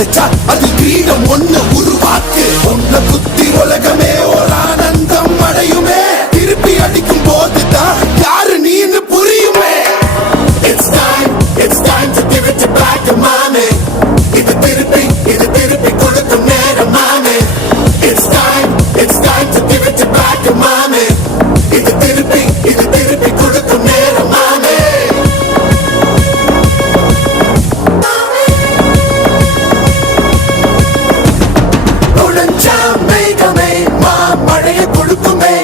கிடைச்சா அது கிரீடம் ஒண்ணு உருவாக்கு. உன்னை குத்தி உலகமே ஒரு ஆனந்தம் அடையுமே. திருப்பி அடிக்கும் போதுதான் யாரு நீன்னு புரியுமே. It's time to give it back to mommy. இது திருப்பி கொடுக்கும் நேரம் மாமே. It's time to give it back to mommy. இது திருப்பி கொடுக்கும் நேரம் மாமே. நுழைஞ்சா மேகமே மாமழையை கொடுக்குமே.